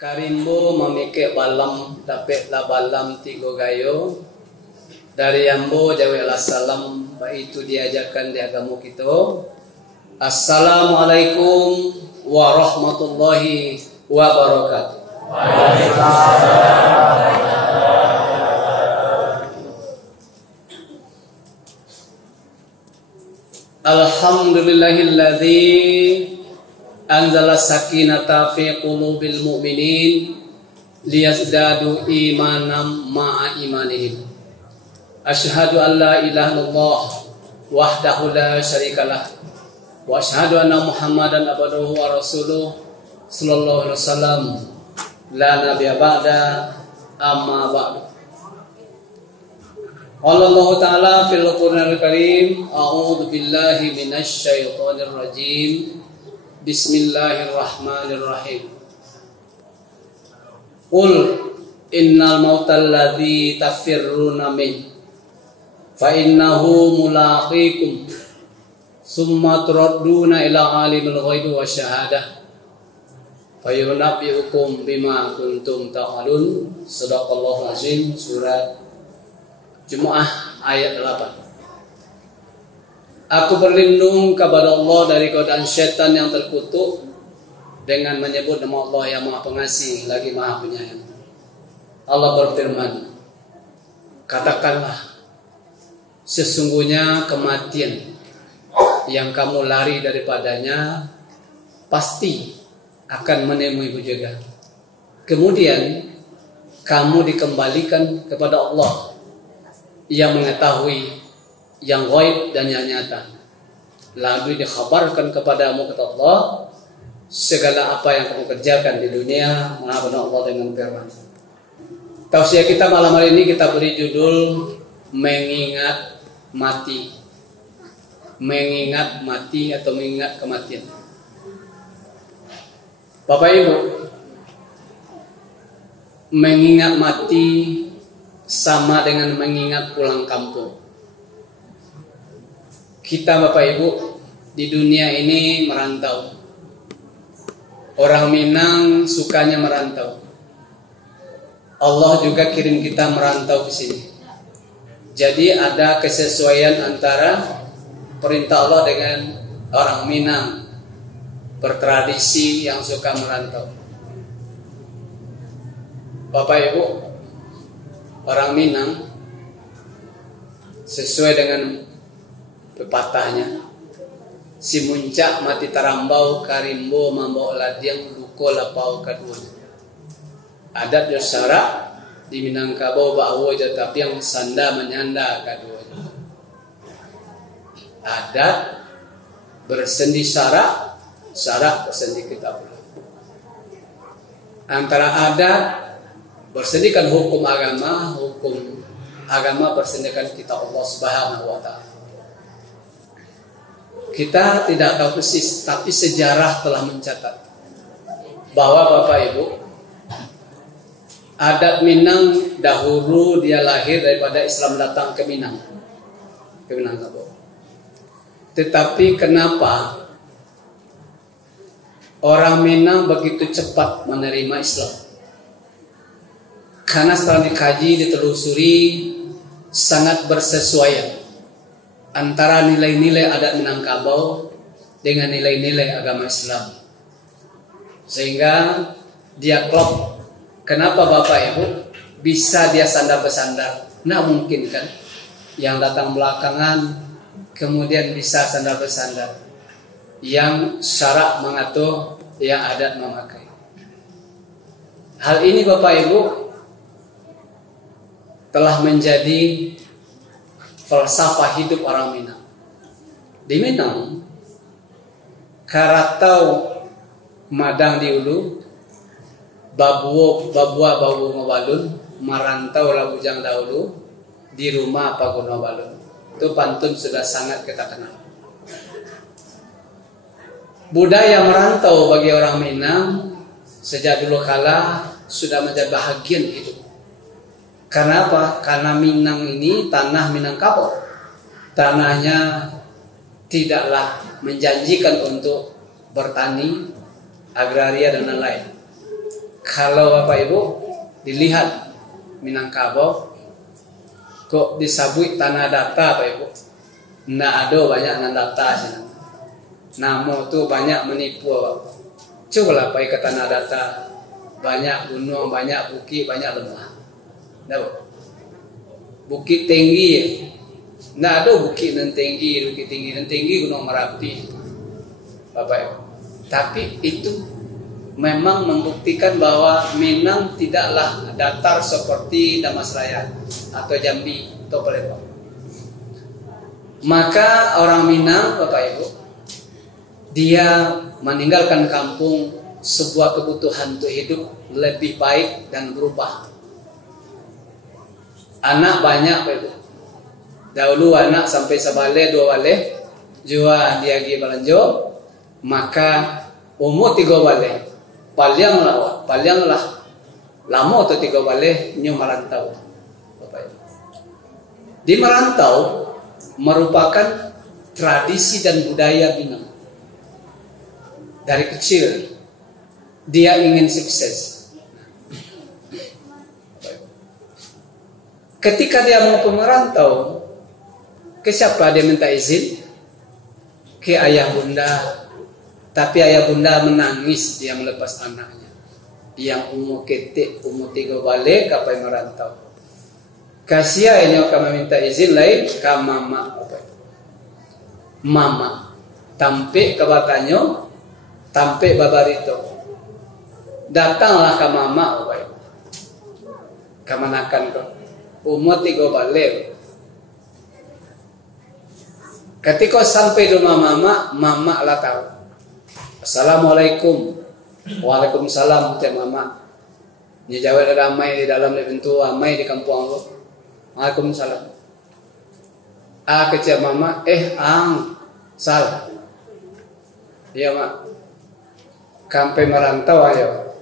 Karimbo mamike balam dapet la balam tigo gayo dari Yambo jawi salam itu diajarkan di agama kita. Assalamualaikum warahmatullahi wabarakatuh. Alhamdulillahilladzi anzala sakinata fi qulubil mu'minin liyazdadu imanam ma'a imanihim. Asyhadu an la ilaha illallah wahdahu la syarikalah wa asyhadu anna Muhammadan abduhu wa rasuluh sallallahu alaihi wasallam la nabiyya ba'da amma ba'du. Allah Ta'ala fil Qur'anil Karim, a'udzu billahi minasy syaithanir rajim. Bismillahirrahmanirrahim. Qul innal mautal ladzi tafirruna min fa innahu mulaqikum summa turadduna ila alimil ghaibi wasyahadah fayunabbiukum bima kuntum ta'malun. Shadaqallahu azim. Surat Jumu'ah ayat 8. Aku berlindung kepada Allah dari godaan syaitan yang terkutuk dengan menyebut nama Allah yang Maha Pengasih lagi Maha Penyayang. Allah berfirman, katakanlah, sesungguhnya kematian yang kamu lari daripadanya pasti akan menemuimu juga. Kemudian kamu dikembalikan kepada Allah yang mengetahui yang ghaib dan yang nyata. Lalu dikhabarkan kepadamu, kata Allah, segala apa yang kamu kerjakan di dunia. Maha benar Allah dengan firman. Tausiah kita malam hari ini kita beri judul mengingat mati. Mengingat mati atau mengingat kematian. Bapak Ibu, mengingat mati sama dengan mengingat pulang kampung. Kita Bapak Ibu di dunia ini merantau. Orang Minang sukanya merantau. Allah juga kirim kita merantau ke sini. Jadi ada kesesuaian antara perintah Allah dengan orang Minang bertradisi yang suka merantau. Bapak Ibu, orang Minang sesuai dengan pepatahnya, si muncak mati tarambau karimbo mambau ladiang luko lapau kadua. Adat yosara di Minangkabau ba'wo tapi yang sanda menyanda kadua. Adat bersendi syarak, syarak bersendi kita pula. Antara adat bersendikan hukum agama bersendikan kita Allah Subhanahu wa Ta'ala. Kita tidak tahu persis, tapi sejarah telah mencatat bahwa Bapak Ibu, adat Minang dahulu dia lahir daripada Islam datang ke Minang, ke Minangkabau. Tetapi kenapa orang Minang begitu cepat menerima Islam? Karena setelah dikaji, ditelusuri, sangat bersesuaian antara nilai-nilai adat Minangkabau dengan nilai-nilai agama Islam. Sehingga dia klop. Kenapa Bapak Ibu bisa dia sandar-bersandar? Nggak mungkin kan? Yang datang belakangan kemudian bisa sandar-bersandar. Yang syarak mengatur, yang adat memakai. Hal ini Bapak Ibu telah menjadi falsafah hidup orang Minang. Di Minang, karatau madang di ulu, babua babu ngobalun, marantau labujang dahulu, di rumah pagun ngobalun. Itu pantun sudah sangat kita kenal. Budaya merantau bagi orang Minang sejak dulu kala sudah menjadi bahagian hidup. Karena apa? Karena Minang ini tanah Minangkabau. Tanahnya tidaklah menjanjikan untuk bertani, agraria dan lain-lain. Kalau Bapak Ibu dilihat Minangkabau kok disabui tanah data Bapak Ibu. Nggak ada banyak nan data sih. Namo tuh banyak menipu Bapak. Coba lah pergi ke tanah data. Banyak gunung, banyak bukit, banyak lembah. Nah, bukit tinggi. Nggak ada bukit dan tinggi, bukit tinggi dan tinggi Gunung Merapi. Bapak Ibu. Tapi itu memang membuktikan bahwa Minang tidaklah datar seperti Damasraya atau Jambi atau Palembang. Maka orang Minang, Bapak Ibu, dia meninggalkan kampung sebuah kebutuhan untuk hidup lebih baik dan berubah. Anak banyak, Bapak Ibu. Dahulu anak sampai sebale, 2 bale, jua dia pergi belanjo, maka umur 3 bale. Paling lah lama atau 3 bale nyu merantau. Bapak Ibu. Di merantau merupakan tradisi dan budaya Minang. Dari kecil dia ingin sukses. Ketika dia mau merantau, ke siapa dia minta izin? Ke ayah bunda. Tapi ayah bunda menangis dia melepas anaknya yang umur ketik, umur 3 balik kapai merantau. Kasihannya kami minta izin lain ke mama. Mama tampik ke batanyo, tampik babarito. Datanglah ke mama, kemanakan kau umur 3 balik. Ketika sampai di rumah mama lah tahu. Assalamualaikum. Waalaikumsalam cik mama. Ni jawab ramai di dalam di pintu ramai di kampung aku. Waalaikumsalam. Kecik mama, ang sal. Iya mak. Sampai merantau ayo.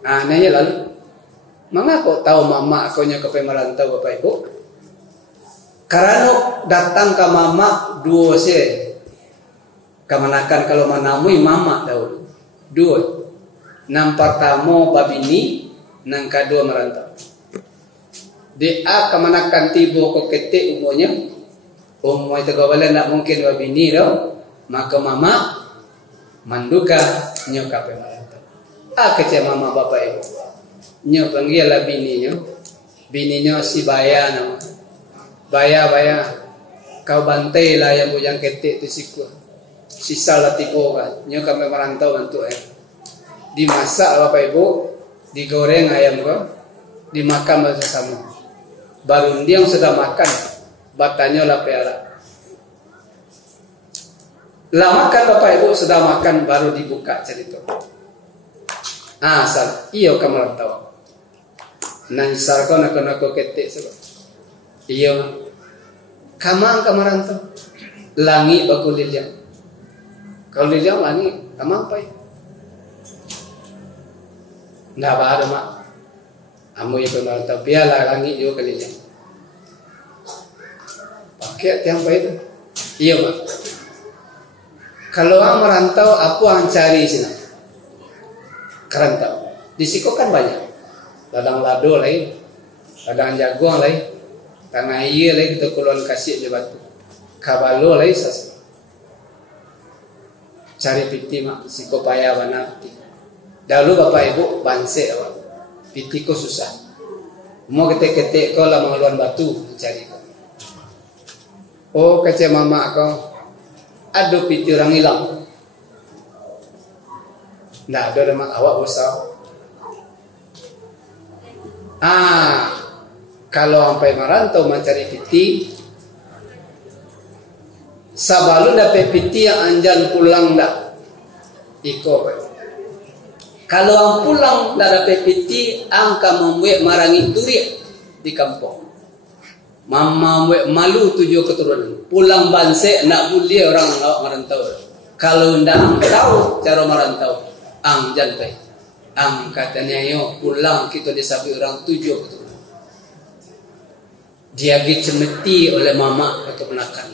Nanya lalu. Mama kok tahu mama akunya sampai merantau Bapak Ibu? Karena datang ke mama 2 sih. Kemanakan kalau menamui mama dahulu 2. Nang pertama babini, nang kedua merantau. Dia kemanakan tiba ke ketik umurnya. Umur itu kebala tidak mungkin babini dah. Maka mama manduga nyokap merantau. Kecil mama Bapak Ibu. Nyo panggil lah bininya. Bininya si Baya nama. Baya kau bantai lah yang bujang ketik tu siku. Sisa lah tipu kan. Nyo kami merantau bantu dimasak Bapak Ibu, digoreng ayam ko, dimakan bersama. Baru dia yang sudah makan, batanya lah piara. Lah makan Bapak Ibu sudah makan baru dibuka cerita. Asal iyo kamu merantau. Nansar ko nako ketik sebab. Iyo kamang kamu merantau. Langi bakulilya. Kalau dia lagi, kamu apa ya? Nggak ada mak. Kamu yang pemerintah biarlah langit juga kalian. Pakai tiang apa itu? Iya mak. Kalau orang merantau, apa yang cari sini? Kerantau. Di Siko kan banyak. Ladang lado lain, ladang jagung lain, tanah iya lain kita keluar kasih di batu. Kabalo lain sas. Cari piti mak, Siko payah banget. Dahulu Bapak Ibu banse awak. Piti ko susah. Mau ketik-ketik kau lah mengeluarkan batu cari kau. Oh kecil mama kau. Aduh piti orang hilang. Nggak ada mak awak usah. Kalau sampai merantau mencari piti, sabalun dapat piti yang anjan pulang dah. Iko. Kalau ang pulang dah dapat piti, angka membuat marangi turi di kampung. Mama membuat malu 7 keturunan. Pulang banse nak boleh orang merantau. Kalau ndak tahu cara merantau, ang jantai. Ang katanya yo pulang kita disabi orang 7 keturunan. Dia dicemeti oleh mama atau keponakan.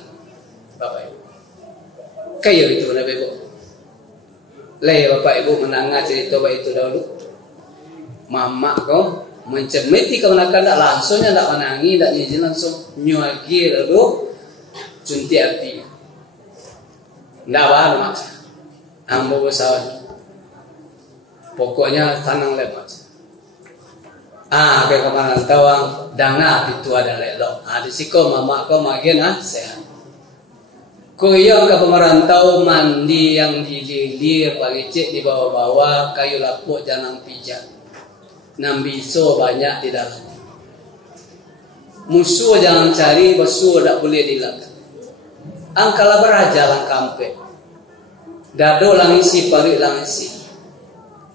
Bapak Ibu. Kayak itu Bapak Ibu. Lai Bapak Ibu menangah cerita baik itu dahulu. Mama kau mencemeti kemenakan tak langsungnya tak menangi tak izin langsung nyuagi lalu cunti hati. Ndak apa mak. Ambo besawan. Pokoknya tanang lepas. Kayak kemana tawang danga itu ada lelok. Di siko mama kau makin sehat. Kuyang ke pemerantau mandi yang dililir pagi cek di bawah-bawah kayu lapuk jangan pijak. Nambiso banyak di dalam. Musuh jangan cari, musuh tak boleh dilakukan. Angkala beraja lang kampe. Dado lang isi, pari lang isi.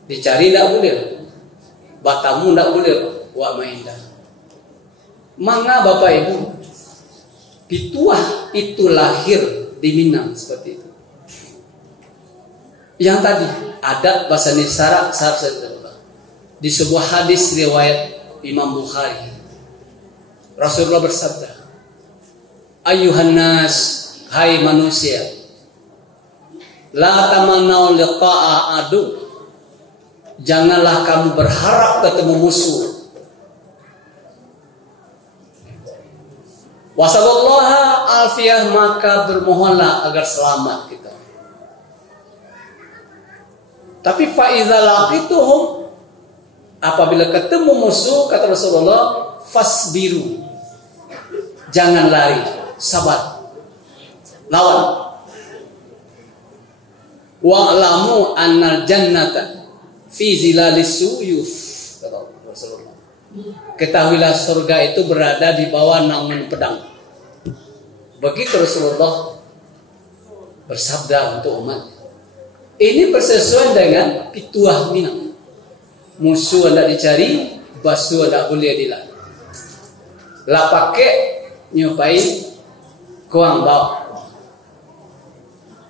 Dicari tak boleh. Batamu tak boleh. Wak maindah. Manga bapak ibu. Pituah itu lahir di Minang seperti itu. Yang tadi adat bahasa Nisara di sebuah hadis riwayat Imam Bukhari. Rasulullah bersabda, "Ayuhan nas, hai manusia, la tamannau liqa'a adu." Janganlah kamu berharap ketemu musuh. Wasallallaha alfiyah, maka bermohonlah agar selamat kita. Tapi faiza laqituhum, apabila ketemu musuh, kata Rasulullah, fasbiru, jangan lari, sabar, lawan. Wa'lamu annal jannata fi zilalis suyuf, kata Rasulullah. Ketahuilah surga itu berada di bawah naungan pedang. Begitu Rasulullah bersabda untuk umat. Ini bersesuaian dengan pituah Minang. Musuh hendak dicari, basuh hendak boleh dilakukan. Lah pakai nyupai kuang bau.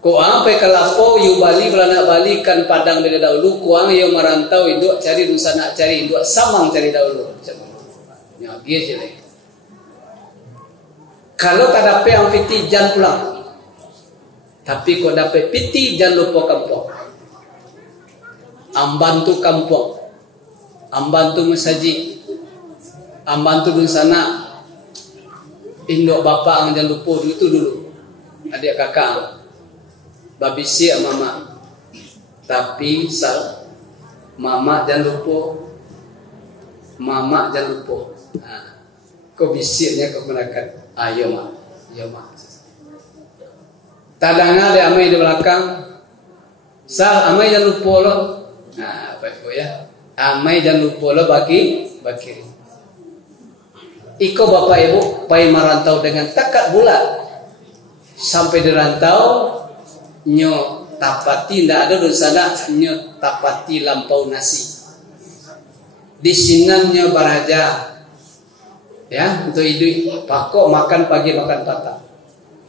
Kuang pe kalapo yu Bali belana Bali kan padang dari dahulu, kuang yu merantau induk cari dusa nak cari induk samang cari dahulu. Ya gitu lagi. Kalau tak dapat yang piti jangan pulang. Tapi kau dapat piti jangan lupa kampung. Ambantu kampung. Ambantu masaji. Ambantu di sana. Induk bapak yang jangan lupa itu dulu. Adik kakak. Babisi mama. Tapi sal mama jangan lupa. Mama jangan lupa. Kau bisiknya kau menakan. Ayo mak, ayo mak. Tadanga ada amai di belakang. Sal amai jangan lupa lo. Nah, baik ya. Amai jangan lupa lo bagi. Iko bapak ibu pai merantau dengan takat bulat sampai di rantau nyo tapati ndak ada di sana nyo tapati lampau nasi. Di sinannya baraja. Ya, untuk hidup pakok makan pagi makan patah.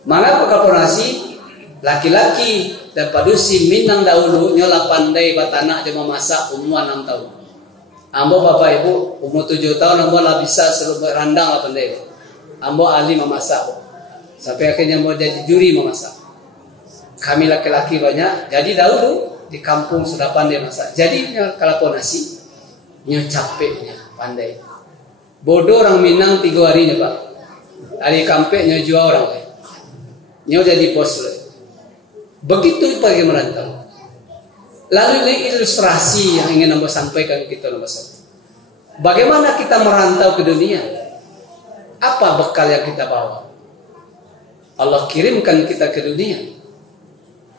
Mana pakok nasi laki-laki dan padusi Minang dahulu nyola pandai batanak dia memasak umur 6 tahun. Ambo bapak ibu umur 7 tahun ambo lah bisa seluruh randang lah pandai. Ambo ahli memasak. Sampai akhirnya ambo jadi juri memasak. Kami laki-laki banyak. Jadi dahulu di kampung sudah pandai masak. Jadi kalau nasi nyo capeknya pandai. Bodoh orang Minang 3 harinya pak. Hari kampek nyo jual orang. Nyo jadi bos. Begitu pagi merantau. Lalu ini ilustrasi yang ingin Amba sampaikan kita nomor 1. Bagaimana kita merantau ke dunia? Apa bekal yang kita bawa? Allah kirimkan kita ke dunia.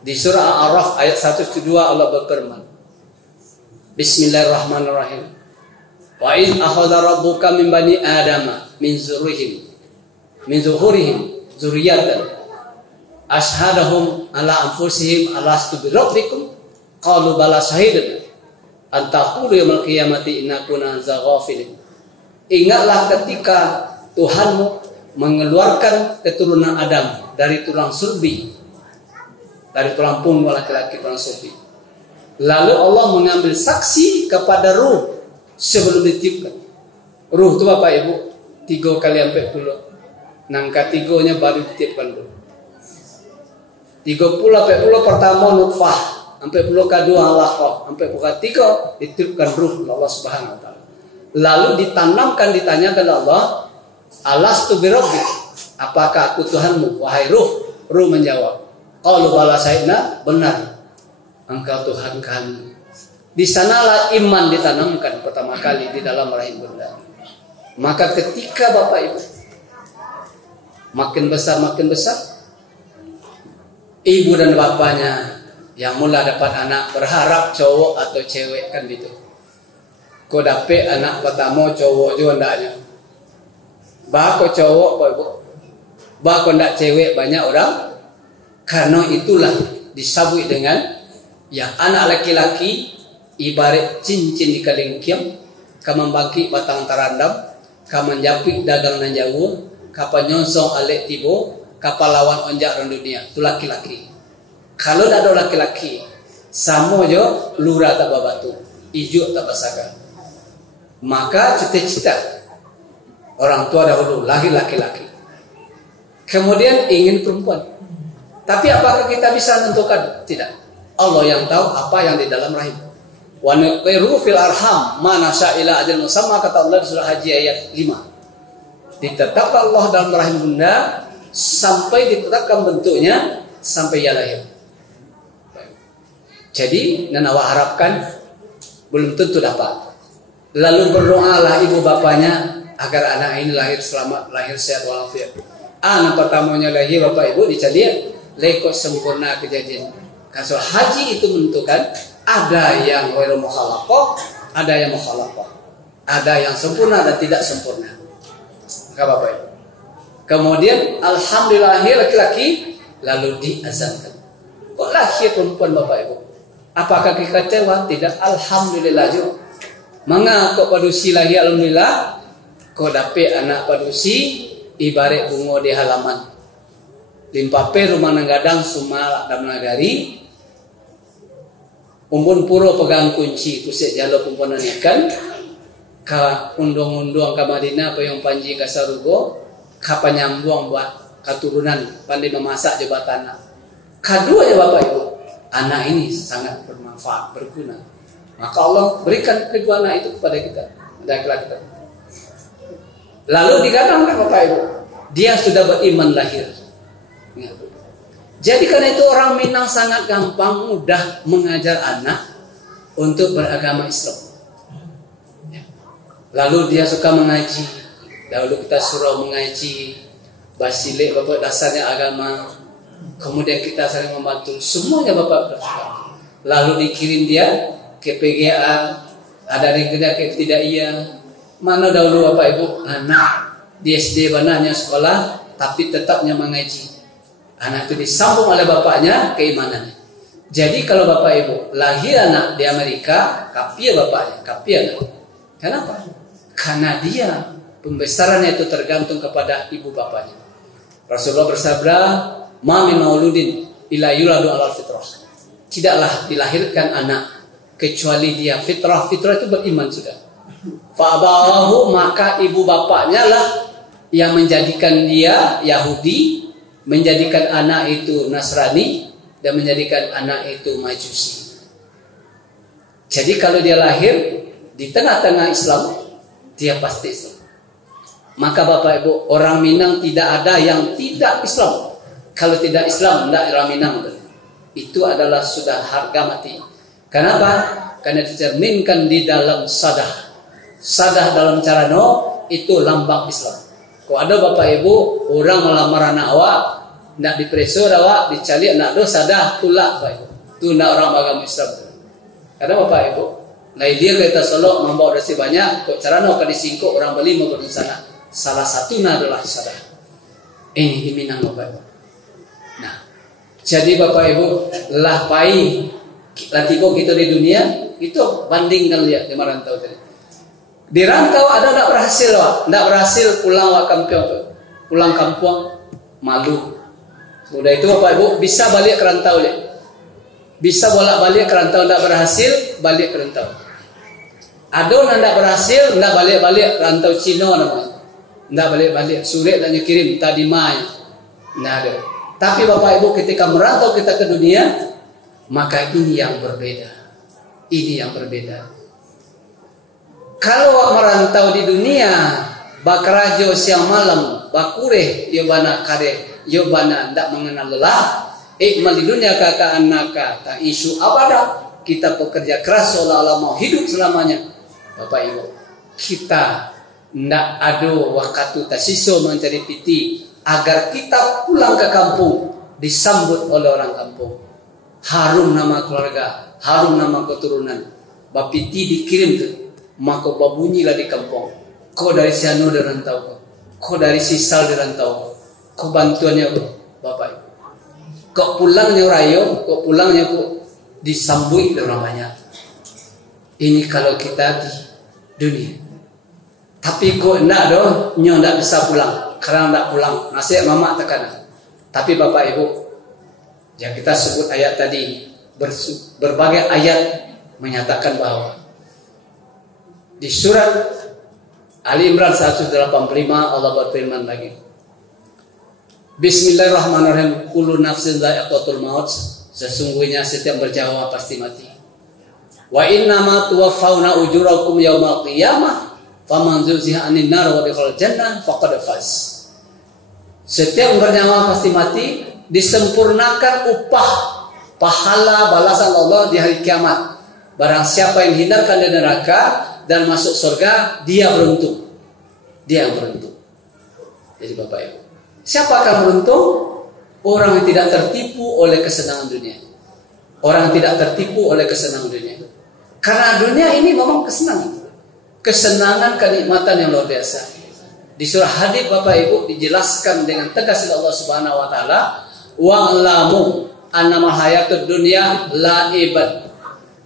Di surah Al-A'raf ayat 1-2 Allah berfirman. Bismillahirrahmanirrahim. Wa iz akhadha rabbuka min bani adama min zuhurihim zurriyatan ashhadahum ala anfusihim alastu bi rabbikum qalu bala syahidna an taqulu yaumil qiyamati inna kunna ghafilin. Ingatlah ketika Tuhanmu mengeluarkan keturunan Adam dari tulang sulbi, dari tulang punggung laki-laki tulang sulbi. Lalu Allah mengambil saksi kepada ruh sebelum ditiupkan. Ruh itu Bapak Ibu 3 kali sampai 10. Nangka 3-nya baru ditiupkan dulu. 30 sampai 10 pertama nutfah. sampai puluh kedua halaqah, sampai puluh ketiga ditiupkan ruh Allah Subhanahu wa taala. Lalu ditanamkan, ditanyakan Allah, alastu birabbik, apakah aku Tuhanmu wahai ruh? Ruh menjawab, qalu bala sayyidina, benar engkau Tuhan kami. Di sanalah iman ditanamkan pertama kali di dalam rahim bunda. Maka ketika Bapak Ibu makin besar, ibu dan bapaknya yang mula dapat anak berharap cowok atau cewek kan gitu. Kau dapet anak pertama cowok juga ndaknya. Bako cowok Bapak Ibu, bako ndak cewek banyak orang. Karena itulah disabui dengan ya anak laki-laki ibarat cincin di kalingkiam, kamambangki batang tarandam, kamanjapik dagang nan jauh, kapal nyonsong alek tibo, kapal lawan onjak orang dunia. Itu laki-laki. Kalau tidak ada laki-laki, samo jo lura tak babatu, ijo tak basaga. Maka cita-cita orang tua dahulu lahir laki-laki, kemudian ingin perempuan. Tapi apakah kita bisa menentukan? Tidak. Allah yang tahu apa yang di dalam rahim. Wa nuqiru fil arham ma nasya ila ajal musamma, kata Allah di surah Haji ayat 5. Ditetapkan Allah dalam rahim bunda sampai ditetapkan bentuknya sampai ia lahir. Jadi nanawa harapkan belum tentu dapat. Lalu berdoalah ibu bapaknya agar anak ini lahir selamat, lahir sehat walafiat. Anak pertamanya lahir Bapak Ibu dicari lekok sempurna kejadian. Kasus haji itu menentukan ada yang ghairu mukhalaqah, ada yang mukhalaqah. Ada yang sempurna dan tidak sempurna. Maka Bapak Ibu. Kemudian alhamdulillah lahir laki-laki, lalu diazankan. Kok lahir perempuan Bapak Ibu? Apakah kita kecewa? Tidak, alhamdulillah juga. Mengapa kok padusi lahir alhamdulillah? Kok dapet anak padusi ibarat bunga di halaman. Limpape rumah nanggadang sumalak dan nagari. Umpun puro pegang kunci kusik jalo pemponan ikan. Ka undang-undang ke Madinah payung panji ke Sarugo. Ka penyambung buat keturunan pandai memasak jabatan. Kedua ya Bapak Ibu, anak ini sangat bermanfaat, berguna. Maka Allah berikan kedua anak itu kepada kita, laki-laki kita. Lalu dikatakan Bapak Ibu, dia sudah beriman lahir. Jadi karena itu orang Minang sangat gampang, mudah mengajar anak untuk beragama Islam. Lalu dia suka mengaji. Dahulu kita suruh mengaji, basilik Bapak dasarnya agama. Kemudian kita saling membantu, semuanya Bapak bersuka. Lalu dikirim dia ke PGA, ada negara ke tidak iya. Mana dahulu Bapak Ibu anak di SD bananya sekolah tapi tetapnya mengaji. Anak itu disambung oleh bapaknya keimanannya. Jadi kalau Bapak Ibu lahir anak di Amerika, kapia bapaknya, kapia anak. Kenapa? Karena dia pembesarannya itu tergantung kepada ibu bapaknya. Rasulullah bersabda, "Ma min mauludin illa yuladu 'alal fitrah." Tidaklah dilahirkan anak kecuali dia fitrah. Fitrah itu beriman sudah. Fa'abawahu, maka ibu bapaknya lah yang menjadikan dia Yahudi, menjadikan anak itu Nasrani, dan menjadikan anak itu Majusi. Jadi kalau dia lahir di tengah-tengah Islam, dia pasti Islam. Maka Bapak Ibu, orang Minang tidak ada yang tidak Islam. Kalau tidak Islam, tidak orang Minang. Itu adalah sudah harga mati. Kenapa? Karena dicerminkan di dalam sadah. Sadah dalam cara itu lambang Islam. Kalau ada Bapak Ibu orang melamar anak awak, nak dipresur awak, dicari anak do sadah tulak Bapak Ibu. Itu nak orang agama Islam. Karena Bapak Ibu, lain dia kita solok membawa resi banyak, kok cara akan disingkuk orang beli mau ke sana. Salah satunya adalah sadah. Ini di Minang Bapak Ibu. Nah, jadi Bapak Ibu lah pai latiko kita di dunia itu bandingkan lihat di merantau tadi. Di rantau ada tidak berhasil, tidak berhasil pulang pulang kampung malu. Sudah itu Bapak Ibu bisa balik ke rantau lihat. Bisa bolak-balik ke rantau, tidak berhasil balik ke rantau. Ada yang tidak berhasil, tidak balik-balik rantau Cina namanya. Tidak balik-balik, surat dan kirim tadi mai. Nah ada. Tapi Bapak Ibu ketika merantau kita ke dunia, Maka ini yang berbeda. Ini yang berbeda. Kalau merantau di dunia, bakarajo siang malam, bakure yobana kare, yobana ndak mengenal lelah. Ikmal di dunia kakak anaka tak isu abada. Kita bekerja keras seolah-olah mau hidup selamanya. Bapak Ibu, kita ndak ada waktu tasiso mencari piti agar kita pulang ke kampung disambut oleh orang kampung. Harum nama keluarga, harum nama keturunan. Bapiti dikirim tuh, maka babunyilah di kampung. Kau dari Siano dan rantau, kau dari Sisal dan rantau, kau bantuannya Bapak Ibu. Kau pulangnya rayo, kau pulangnya kau disambui namanya. Ini kalau kita di dunia. Tapi kok enggak dong, nyo enggak bisa pulang. Karena enggak pulang, nasihat mama tekan. Tapi Bapak Ibu, yang kita sebut ayat tadi, berbagai ayat menyatakan bahwa di surat Ali Imran 185 Allah berfirman lagi. Bismillahirrahmanirrahim. Kullu nafsin dha'iqatul maut. Sesungguhnya setiap berjawa pasti mati. Wa innama tuwaffawna ujurakum yaumal qiyamah faman zuziha 'anil nar wa dakhala jannah faqad faz. Setiap bernyawa pasti mati, disempurnakan upah pahala balasan Allah di hari kiamat. Barang siapa yang hindarkan dari neraka dan masuk surga, dia beruntung. Dia yang beruntung. Jadi Bapak Ibu, siapa akan beruntung? Orang yang tidak tertipu oleh kesenangan dunia. Orang yang tidak tertipu oleh kesenangan dunia. Karena dunia ini memang kesenangan. Kesenangan, kenikmatan yang luar biasa. Di surah Hadid Bapak Ibu dijelaskan dengan tegas oleh Allah Subhanahu wa taala, "Wa'lamu annamal hayatud dunya la'iban."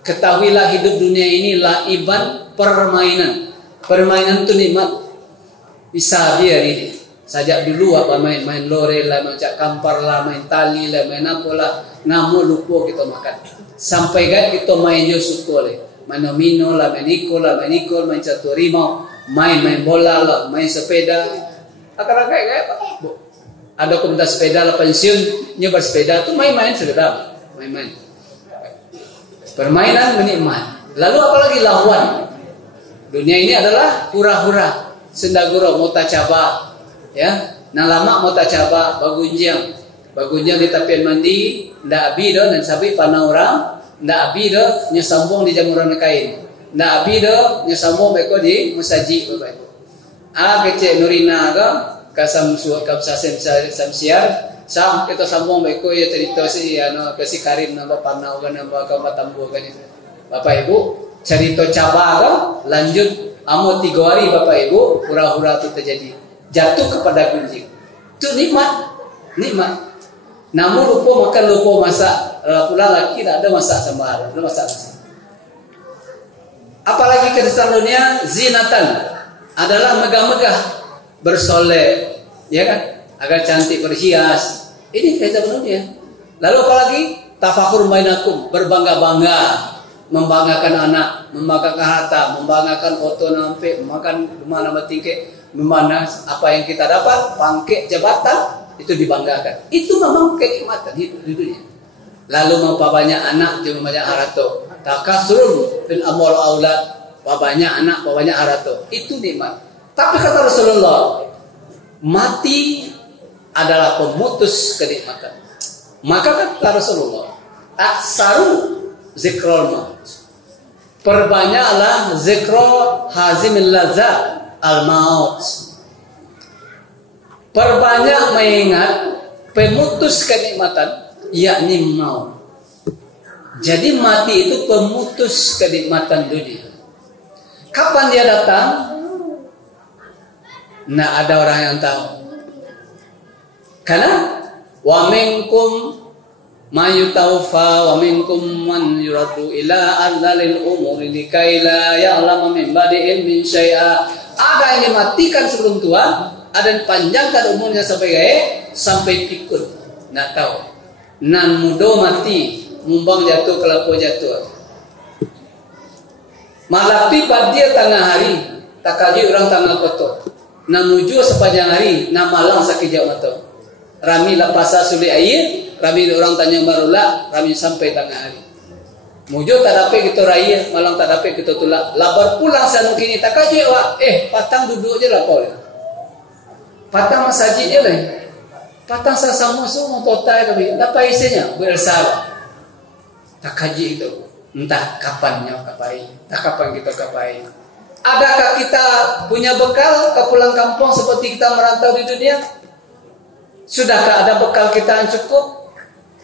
Ketahuilah hidup dunia ini la'iban, permainan. Permainan itu nikmat. Bisa biar ini. Sajak dulu apa main lore lah, main cak kampar lah, main tali lah, main apa lah, ngamuk lupa kita makan. Sampai gak kita main jo suku le, main domino lah, main ikol, main catur rimau, main bola lah, main sepeda. Akar kayak apa? Ada komunitas sepeda lah pensiun nyoba sepeda tuh main sepeda, main. Permainan menikmat. Lalu apalagi lawan? Dunia ini adalah hura-hura, sendaguro, mutacaba. Ya, nalama mau tak coba bagunjang di tapian mandi, ndak abi do dan sabi panah orang, ndak abi do nyesambung di jamuran kain, ndak abi do nyesambung beko di musaji Bapak Ibu. Kecek nurina ga kasam suat kapsasem samsiar sam kita sambung beko ya cerita si kasi Karim nambah panah ga nambah kambatambu kan itu. Bapak Ibu, cerita coba ga lanjut amo 3 hari Bapak Ibu, hura-hura itu terjadi. Jatuh kepada gunjing. Itu nikmat. Namun lupa makan, lupa masak. Pula laki tak ada masak sama ada masak. Apalagi kehidupan dunia, zinatan adalah megah-megah, bersolek, ya kan? Agar cantik berhias. Ini kehidupan dunia. Lalu apalagi tafakur bainakum, berbangga-bangga, membanggakan anak, membanggakan harta, membanggakan foto nampak, makan mana bertingkek. Memana apa yang kita dapat, pangkat, jabatan, itu dibanggakan. Itu memang kenikmatan hidup di dunia. Lalu mau banyak anak, cuma banyak harato. Takasrul fil amwal aulad, banyak anak, banyak harato. Itu nikmat. Tapi kata Rasulullah, mati adalah pemutus kenikmatan. Maka kata Rasulullah, aksaru zikrul maut. Perbanyaklah zikro hazimil lazat al-maut. Perbanyak mengingat pemutus kenikmatan, yakni maut. Jadi mati itu pemutus kenikmatan dunia. Kapan dia datang? Nah, ada orang yang tahu. Karena wa minkum mayutawfa wa minkum man yuraddu ila adzalil umuri likaila ya'lamu min ba'di ilmin syai'a. Ada yang dimatikan sebelum tua, ada yang panjangkan umurnya sampai pikun. Nak tahu. Nan mudo mati, mumbang jatuh kelapo jatuh. Malapi dia tengah hari, tak kaji orang tengah kotor. Namuju sepanjang hari, na malang sakit jauh mata. Rami lapasa suli air, Rami orang Tanjung Marula, rami sampai tengah hari. Mujo tak dapat kita raya, malang tak dapat kita tulak. Lapar pulang sana kini tak kaji awak. Patang duduk je lah boleh. Patang masjid je lah. Patang sama semua total kami. Apa isinya? Bersama. Tak kaji itu. Entah kapannya kapai. Tak kapan kita kapai. Adakah kita punya bekal ke pulang kampung seperti kita merantau di dunia? Sudahkah ada bekal kita yang cukup?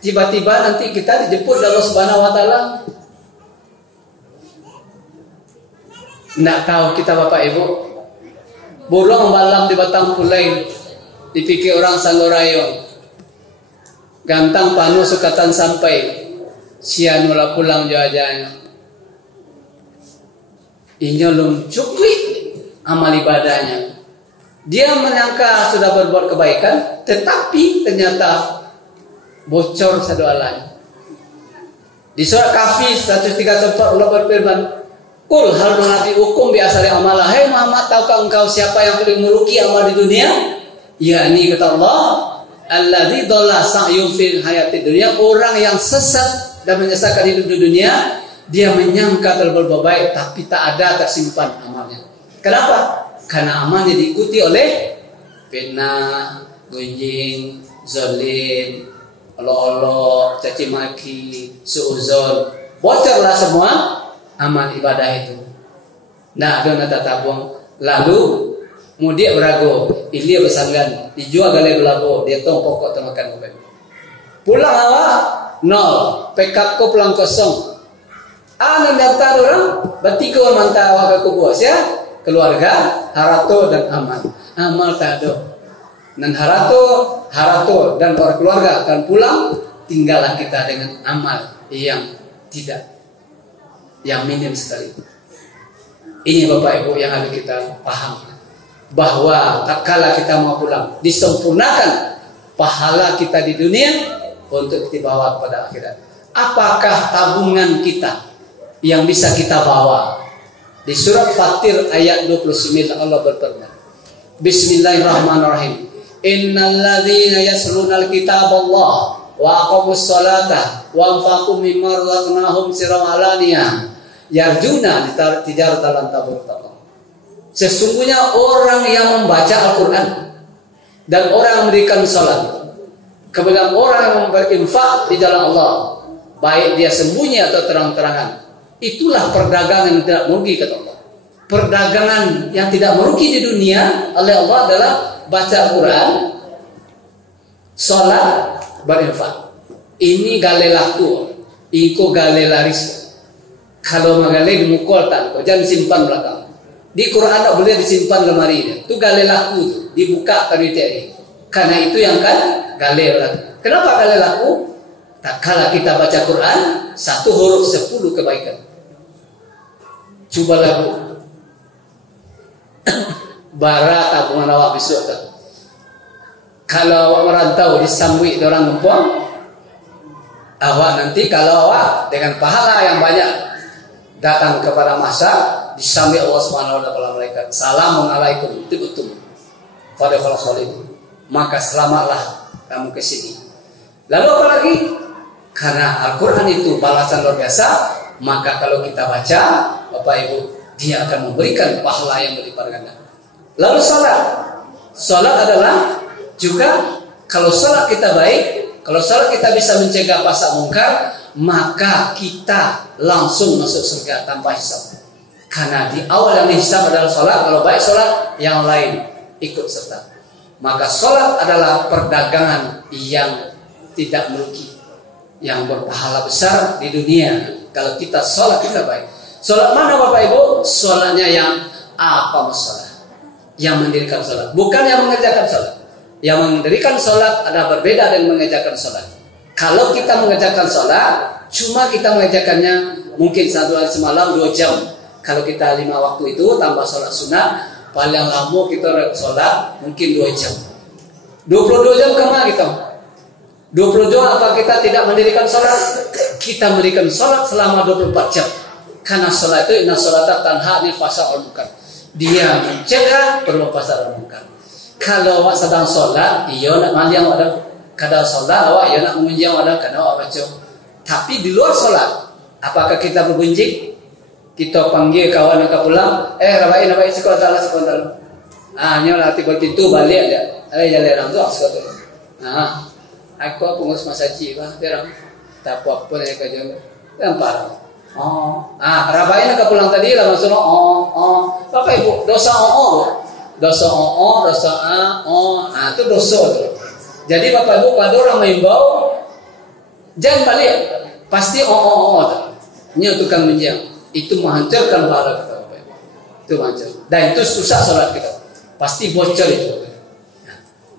Tiba-tiba nanti kita dijemput Allah Subhanahu wa taala. Tidak tahu kita Bapak Ibu. Burung malam di batang kulai, dipikir orang Sanggorayong. Gantang panu sukatan sampai, sia nula pulang jajanya. Inyo lum cukup amal ibadahnya. Dia menyangka sudah berbuat kebaikan, tetapi ternyata bocor satu lain. Di surat Kahfi 134 Allah berfirman, "Qul hal nunabbi hukum bi asari amalah." Hai Muhammad, tahukah engkau siapa yang paling merugi amal di dunia? Yakni kata Allah, "Alladzi dhalla sa'yun fil hayati dunya." Orang yang sesat dan menyesatkan hidup di dunia, dia menyangka telah berbuat baik tapi tak ada tersimpan amalnya. Kenapa? Karena amalnya diikuti oleh fitnah, gunjing, zalim, olok-olok, caci maki, suuzon. Bocorlah semua amal ibadah itu. Nah, ada nata tabung. Lalu mudik berago, ilia bersanggan, dijual galai belabo, dia tong pokok temakan bukan. Pulang awak nol, pekap ko pulang kosong. Anak daftar orang, bertiga mantap awak ke kubus ya. Keluarga, harato dan amal. Amal tak ada. Dan harato dan para keluarga akan pulang, tinggallah kita dengan amal yang tidak, yang minim sekali. Ini Bapak Ibu yang harus kita paham, bahwa tak kala kita mau pulang, disempurnakan pahala kita di dunia untuk dibawa kepada akhirat. Apakah tabungan kita yang bisa kita bawa? Di surat Fatir ayat 29 Allah berfirman, Bismillahirrahmanirrahim. Innal ladzina yaslunal kitaballah wa aqamus salata wa anfaqu mimma razaqnahum sirran alaniyah yarjuna tijaratan lan tabur. Sesungguhnya orang yang membaca Al-Quran dan orang yang memberikan salat, kemudian orang yang berinfak di jalan Allah, baik dia sembunyi atau terang-terangan, itulah perdagangan yang tidak merugi kata Allah. Perdagangan yang tidak merugi di dunia oleh Allah adalah baca Al-Quran, salat, berinfak. Ini gale laku, iko gale laris. Kalau magale dimukul tak, jangan simpan belakang. Di Quran tak boleh disimpan lemari. Itu gale laku, dibuka kriteria. Karena itu yang kan gale laku. Kenapa gale laku? Tak kala kita baca Quran, satu huruf 10 kebaikan. Coba lagu. Bara tabungan awak besok tak. Kalau awak merantau disambui orang ngempong, awak nanti kalau awak dengan pahala yang banyak datang kepada masa disambut Allah Subhanahu wa taala malaikat. Assalamualaikum tibutum. Pada kalau maka selamatlah kamu ke sini. Lalu apa lagi? Karena Al-Quran itu balasan luar biasa, maka kalau kita baca, Bapak Ibu, dia akan memberikan pahala yang berlipat ganda. Lalu salat. Salat adalah juga kalau salat kita baik, kalau salat kita bisa mencegah fahsya mungkar, maka kita langsung masuk surga tanpa hisab. Karena di awal yang dihisab adalah salat, kalau baik salat, yang lain ikut serta. Maka salat adalah perdagangan yang tidak merugi, yang berpahala besar di dunia. Kalau kita salat kita baik. Salat mana Bapak Ibu? Salatnya yang apa masalah? Yang mendirikan salat, bukan yang mengerjakan salat. Yang mendirikan salat ada berbeda dengan mengerjakan salat. Kalau kita mengerjakan salat, cuma kita mengerjakannya mungkin 1 hari semalam 2 jam. Kalau kita 5 waktu itu tambah salat sunat, paling lama kita salat mungkin 2 jam. 22 jam kemana kita? 20 jam apa kita tidak mendirikan salat? Kita mendirikan salat selama 24 jam. Karena salat itu inna salata tanha 'anil fahsya'i wal munkar. Dia mencegah perbuatan fahsya dan munkar. Kalau awak sedang salat, iya nak mali awak dah. Kada sholat awak ya nak mengunjang ada kada awak baca. Tapi di luar sholat, apakah kita berbunjing? Kita panggil kawan nak pulang, rabai sekolah sekolah. Nyolah tiba pintu balik aja. Jalan tu sekolah. Aku pengurus masaji lah, terang. Tak apa yang kerja. Nampak. Rabai nak pulang tadi lah maksudnya. Bapak Ibu dosa dosa itu dosa tu. Jadi Bapak Ibu pada orang mengimbau jangan balik, pasti nya tukang menjam itu menghancurkan pahala kita Bapak Ibu. Itu hancur. Dan itu susah sholat kita. Pasti bocor itu.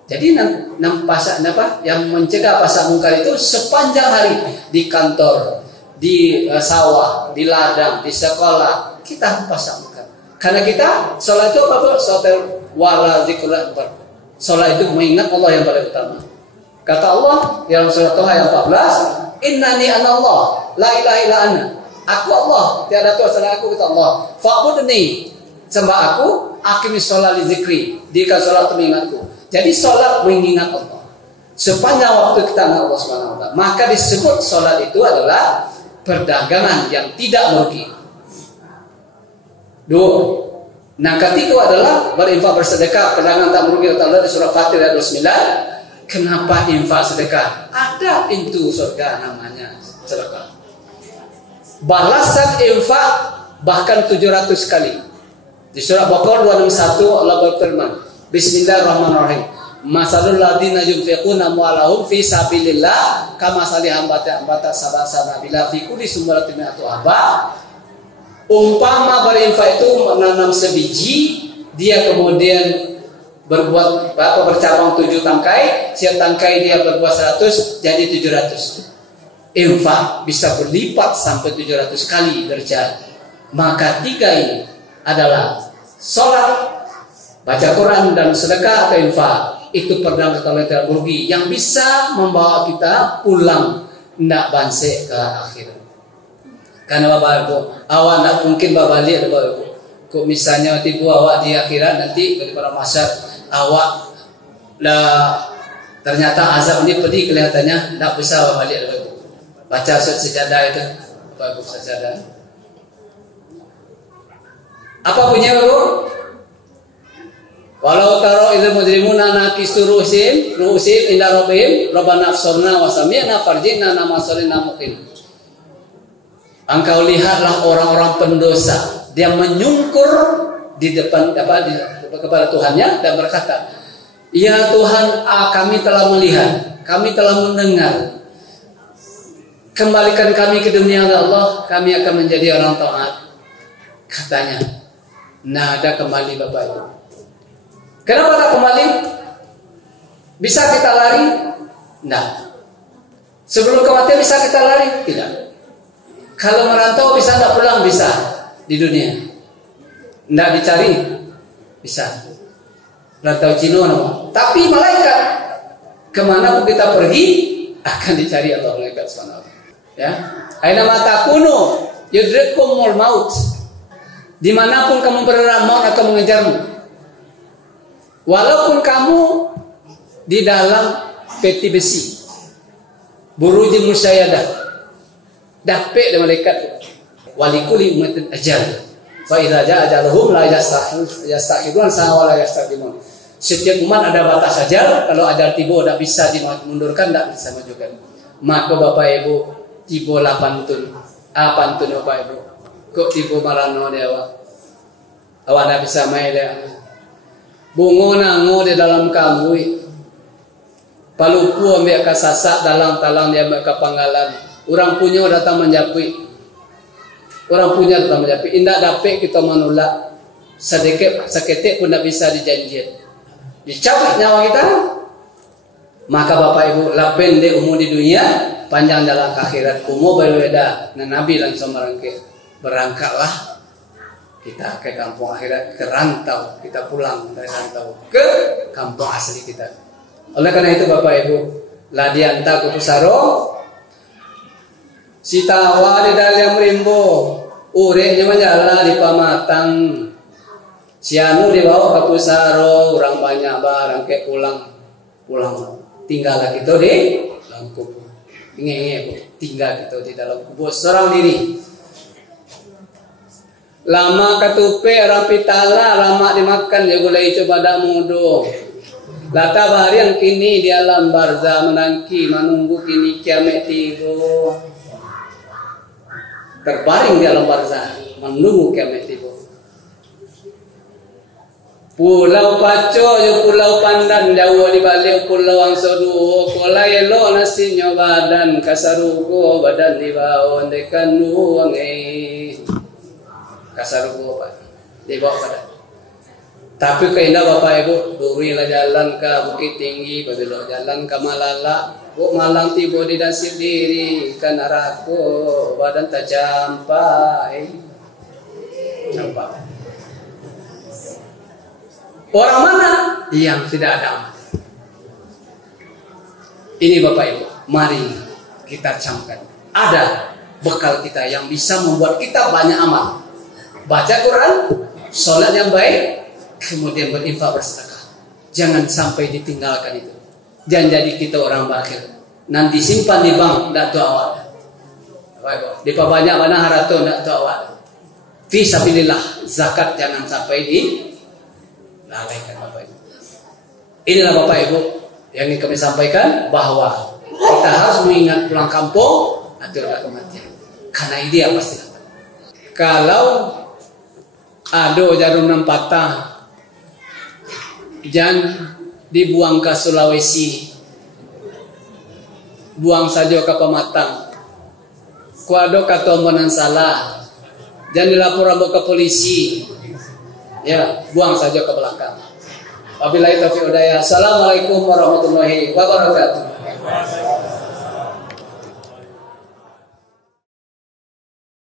Jadi yang mencegah pasar mungkar itu sepanjang hari di kantor, di sawah, di ladang, di sekolah kita pasar mungkar. Karena kita sholat itu apa? Sholat wala zikrullah. Sholat itu mengingat Allah yang paling utama. Kata Allah dalam surat Toha yang 14, Innani ana Allah, la ilaha illa ana. Aku Allah, tiada Tuhan selain aku, kata Allah. Fa'budni, sembah aku, aqimis sholat li zikri. Dirikan sholat untuk mengingatku. Jadi sholat mengingat Allah. Sepanjang waktu kita mengingat Allah Subhanahu wa taala, maka disebut sholat itu adalah perdagangan yang tidak merugi. Dua. Nah, ketiga adalah berinfak bersedekah, perdagangan tak merugi, kata Allah di surah Fatir ayat 29. Kenapa infak sedekah? Ada pintu surga namanya sedekah. Balasan infak bahkan 700 kali. Di surah Baqarah 261 Allah berfirman, Bismillahirrahmanirrahim. Masalul ladina yunfiquna amwalahum fi sabilillah kamasali hambata sabila fi kulli sumratin mi'atu habba. Umpama berinfak itu menanam sebiji, dia kemudian bercabang 7 tangkai, setiap tangkai dia berbuah 100, jadi 700. Infak bisa berlipat sampai 700 kali derajat. Maka 3 ini adalah sholat, baca Quran dan sedekah atau infak. Itu perdagangan kalau tidak merugi yang bisa membawa kita pulang tidak bansek ke akhirat. Karena Bapak Ibu, awak tidak mungkin balik Bapak Ibu. Kok misalnya tipu awak di akhirat nanti daripada masyarakat awak lah ternyata azab ini pedih kelihatannya tidak bisa balik Bapak Ibu. Baca surat sejadah itu Bapak Ibu sejadah. Apa punya Bapak Ibu? Walau taro idza mujrimuna nakisu ru'usim inda rabbihim rabbana absarna wa sami'na farjina namasalina muqim. Engkau lihatlah orang-orang pendosa, dia menyungkur di depan kepada Tuhannya dan berkata, "Ya Tuhan, kami telah melihat, kami telah mendengar. Kembalikan kami ke dunia ya Allah, kami akan menjadi orang taat." Katanya, nah ada kembali Bapak Ibu. Kenapa tak kembali? Bisa kita lari? Tidak. Sebelum kematian bisa kita lari? Tidak. Kalau merantau bisa tidak pulang? Bisa. Di dunia. Tidak dicari? Bisa. Rantau Cina nama. Tapi malaikat, kemana pun kita pergi akan dicari Allah malaikat subhanahu wa ta'ala. Ya. Aina mata kuno yudrikumul maut. Dimanapun kamu berada, maut akan mengejarmu. Walaupun kamu di dalam peti besi, buruji musyayadah, dapet dari malaikat. Walikuli umatin ajal. Fa idza jaa ajaluhum la yastakhirun wa la yastaqdimun. Setiap umat ada batas ajal, kalau ajal tiba tidak bisa dimundurkan, tidak bisa majukan. Maka Bapak Ibu tiba lah pantun. Pantun Bapak Ibu. Kok tiba marano dia awak. Awak tidak bisa main dia. Bungo nango di dalam kamu. Palupu ambil kasasak dalam talang dia ambil kapanggalan. Orang punya datang menjapui. Orang punya datang menjapui. Indah dapat kita menolak. Sedikit seketik pun tidak bisa dijanjikan. Dicabut nyawa kita. Maka Bapak Ibu lapen de umur di dunia, panjang dalam akhirat. Umur berbeda. Nah Nabi langsung berangkatlah. Kita ke kampung akhirat, ke rantau, kita pulang dari rantau ke kampung asli kita. Oleh karena itu Bapak Ibu, ladianta kupusaro, sitawa di dalam rimbo, urenya menjala di pamatang, sianu dibawa ke pusaro, orang banyak barang ke pulang. tinggallah kita di dalam kubur. Ingat tinggal kita di dalam kubur seorang diri. Lama katupe rapi tala, lama dimakan ya gulai coba dak mudo. Lata baharian kini di alam barzah menanti menunggu kini kiamat tiba. Terbaring di alam barzah menunggu kiamat tiba. Pulau Paco, Pulau Pandan, jauh di balik Pulau Angsodu, kolai lo nasinya badan, kasarugo badan di bawah dekan nuangai, kasarugo pak, di bawah badan. Tapi keindah bapak ibu, durilah jalan ke Bukit Tinggi, belok jalan ke Malala, bu malang tiba di dasir diri, kan arahku badan tak campai, campai. Orang mana yang tidak ada amal? Ini Bapak Ibu, mari kita camkan. Ada bekal kita yang bisa membuat kita banyak amal. Baca Quran, sholat yang baik, kemudian berinfak bersedekah. Jangan sampai ditinggalkan itu. Jangan jadi kita orang bakhil. Nanti simpan di bank, tidak tahu awal. Di banyak mana harato, tidak tahu awal. Fisabilillah, zakat jangan sampai di lalaikan Bapak Ibu. Inilah Bapak Ibu yang ingin kami sampaikan, bahwa kita harus mengingat pulang kampung atau ada kematian. Karena dia pasti datang. Kalau ada jarum nan patah, jangan dibuang ke Sulawesi, buang saja ke Pematang. Kuado kata omongan salah, jangan dilapor ke polisi. Ya, buang saja ke belakang. Wabillahi taufiq hidayah. Assalamualaikum warahmatullahi wabarakatuh.